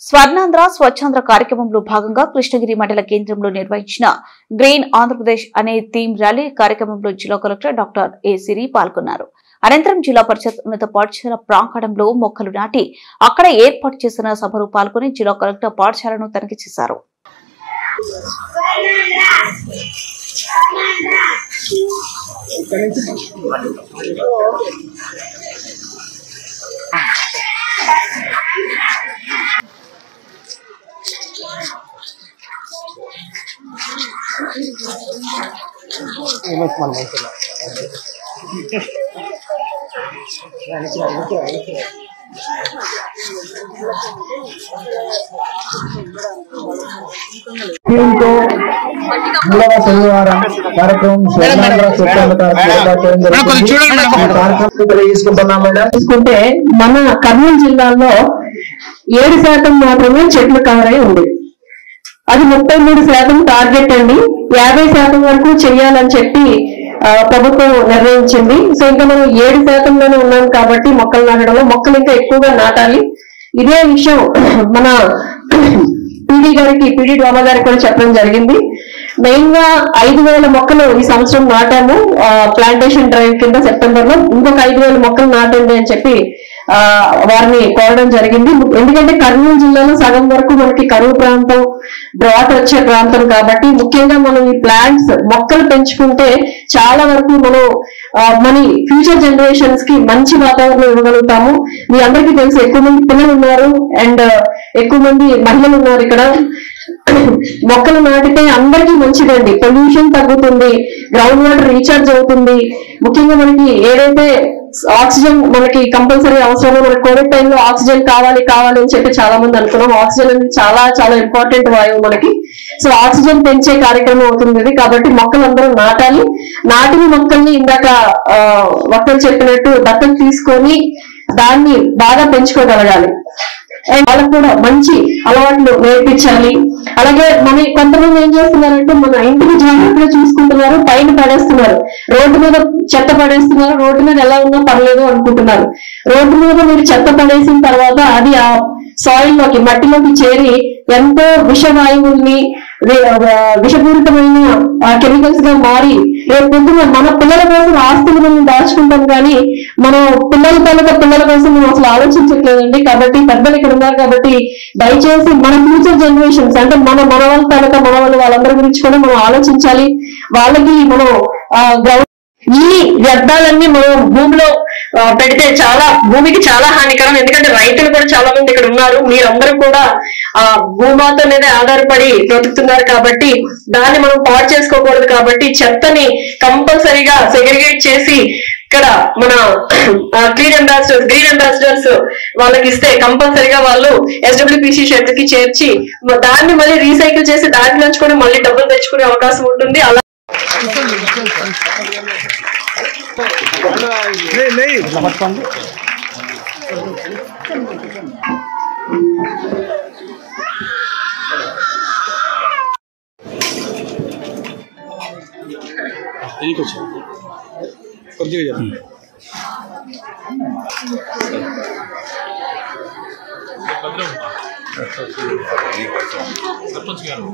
స్వర్ణాంధ్ర స్వచ్ఛాంధ్ర కార్యక్రమంలో భాగంగా కృష్ణగిరి మండల కేంద్రంలో నిర్వహించిన గ్రీన్ ఆంధ్రప్రదేశ్ అనే థీమ్ ర్యాలీ కార్యక్రమంలో జిల్లా కలెక్టర్ డాక్టర్ ఏ సిరి పాల్గొన్నారు. అనంతరం జిల్లా పరిషత్ ఉన్నత పాఠశాల ప్రాంగణంలో మొక్కలు నాటి అక్కడ ఏర్పాటు చేసిన సభలో పాల్గొని జిల్లా కలెక్టర్ పాఠశాలను తనిఖీ చేశారు. తీసుకుంటే మన కర్నూలు జిల్లాలో 7% మాత్రమే చెట్లు కవర్ అయి ఉంది. అది 33% టార్గెట్ అండి. 50% వరకు చెయ్యాలని చెప్పి ప్రభుత్వం నిర్ణయించింది. సో ఇంకా మనం 7%లోనే ఉన్నాం కాబట్టి మొక్కలు నాటడంలో మొక్కలు ఇంకా ఎక్కువగా నాటాలి. ఇదే విషయం మన పీడీ డ్వామా గారికి కూడా చెప్పడం జరిగింది. మెయిన్ గా 5,000 మొక్కలు ఈ సంవత్సరం నాటాము ప్లాంటేషన్ డ్రైవ్ కింద సెప్టెంబర్ లో. ఇంకొక 5,000 మొక్కలు నాటండి అని చెప్పి వారిని కోరడం జరిగింది. ఎందుకంటే కర్నూలు జిల్లాలో సగం వరకు మనకి కరువు ప్రాంతం, డ్రాట్ వచ్చే ప్రాంతం కాబట్టి ముఖ్యంగా మనం ఈ ప్లాంట్స్ మొక్కలు పెంచుకుంటే చాలా వరకు మనం మన ఫ్యూచర్ జనరేషన్స్ కి మంచి వాతావరణం ఇవ్వగలుగుతాము. మీ అందరికీ తెలుసు ఎక్కువ మంది పిల్లలు ఉన్నారు అండ్ ఎక్కువ మంది మహిళలు ఉన్నారు ఇక్కడ. మొక్కలు నాటితే అందరికీ మంచిదండి. పొల్యూషన్ తగ్గుతుంది, గ్రౌండ్ వాటర్ రీఛార్జ్ అవుతుంది. ముఖ్యంగా మనకి ఏదైతే ఆక్సిజన్ మనకి కంపల్సరీ అవసరమో, మనకి కోవిడ్ టైంలో ఆక్సిజన్ కావాలి అని చెప్పి చాలా మంది అనుకున్నాం. ఆక్సిజన్ అనేది చాలా చాలా ఇంపార్టెంట్ వాయువు మనకి. సో ఆక్సిజన్ పెంచే కార్యక్రమం అవుతుంది ఇది. కాబట్టి మొక్కలు అందరూ నాటాలి. నాటిన మొక్కల్ని ఇందాక వక్తలు చెప్పినట్టు దత్తత తీసుకొని దాన్ని బాగా పెంచుకోగలగాలి. అండ్ వాళ్ళకు కూడా మంచి అలవాట్లు నేర్పించాలి. అలాగే మన కొంతమంది ఏం చేస్తున్నారంటే మన ఇంటికి జాగ్రత్తగా చూసుకుంటున్నారు, పైన పడేస్తున్నారు, రోడ్డు మీద చెత్త పడేస్తున్నారు, రోడ్డు మీద ఎలా ఉన్నా పర్లేదు అనుకుంటున్నారు. రోడ్డు మీద మీరు చెత్త పడేసిన తర్వాత అది ఆ సాయిల్ లోకి, మట్టిలోకి చేరి ఎంతో విషవాయువుల్ని, విషపూరితమైన కెమికల్స్ గా మారి రేపు పొద్దున మన పిల్లల కోసం ఆస్తులు మనం దాచుకుంటాం కానీ మనం పిల్లల కోసం మనం అసలు ఆలోచించట్లేదండి. కాబట్టి పెద్దలు ఇక్కడ ఉన్నారు కాబట్టి దయచేసి మన ఫ్యూచర్ జనరేషన్స్ అంటే మన మనవాళ్ళు వాళ్ళందరి గురించి కూడా మనం ఆలోచించాలి. వాళ్ళకి మనం ఈ వ్యర్థాలన్నీ మనం భూమిలో పెడితే భూమికి చాలా హానికరం. ఎందుకంటే రైతులు కూడా చాలా మంది ఇక్కడ ఉన్నారు. మీరందరూ కూడా భూమాత మీద ఆధారపడి బ్రతుకుతున్నారు కాబట్టి దాన్ని మనం పాడు చేసుకోకూడదు. కాబట్టి చెత్తని కంపల్సరీగా సెగ్రిగేట్ చేసి ఇక్కడ మన గ్రీన్ అంబాసిడర్స్ వాళ్ళకి ఇస్తే కంపల్సరీగా వాళ్ళు SWPC షెడ్ కి చేర్చి దాన్ని మళ్ళీ రీసైకిల్ చేసి దాంట్లోంచి కూడా మళ్ళీ డబ్బులు తెచ్చుకునే అవకాశం ఉంటుంది. అలా सरपंच गाరు